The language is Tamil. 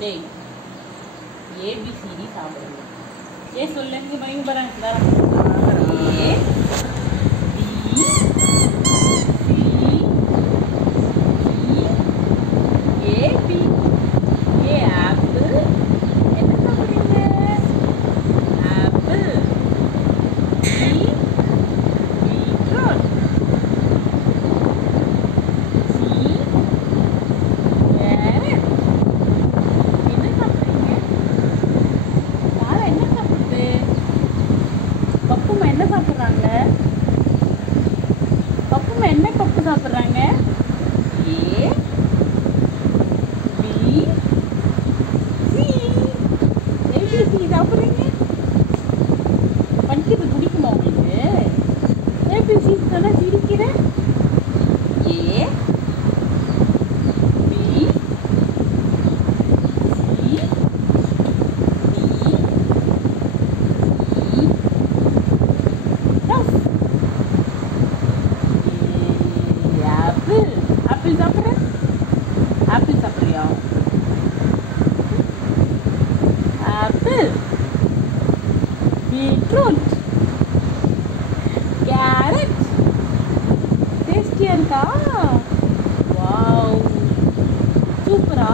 டேய் ஏபிசிடி சாப்பிடுங்க. ஏ சொல்லு, இங்கே மயங்க போகிறாங்க. A B C D A B. A apple. என்ன சாப்பிடுறீங்க? Apple. B beetroot. C carrot. என்ன சாப்பிடுறீங்க? யாரை என்ன சாப்பிடுது? பப்புமா என்ன சாப்பிட்றாங்க? பப்புமா என்ன பப்பு சாப்பிட்றாங்க? ஏ பி சி. ஏபிசி சாப்பிட்றீங்க? படிக்கிறது பிடிக்குமா உங்களுக்கு? ஏபிசி சொன்னால் சிரிக்கிற. A B C D E F. Apple. Apple சாப்பிட்ற? ஆப்பிள் சாப்பிட்றியா? ஆப்பிள். பீட்ரூட். கேரட். டேஸ்டியாக இருக்கா? வாவ், சூப்பரா.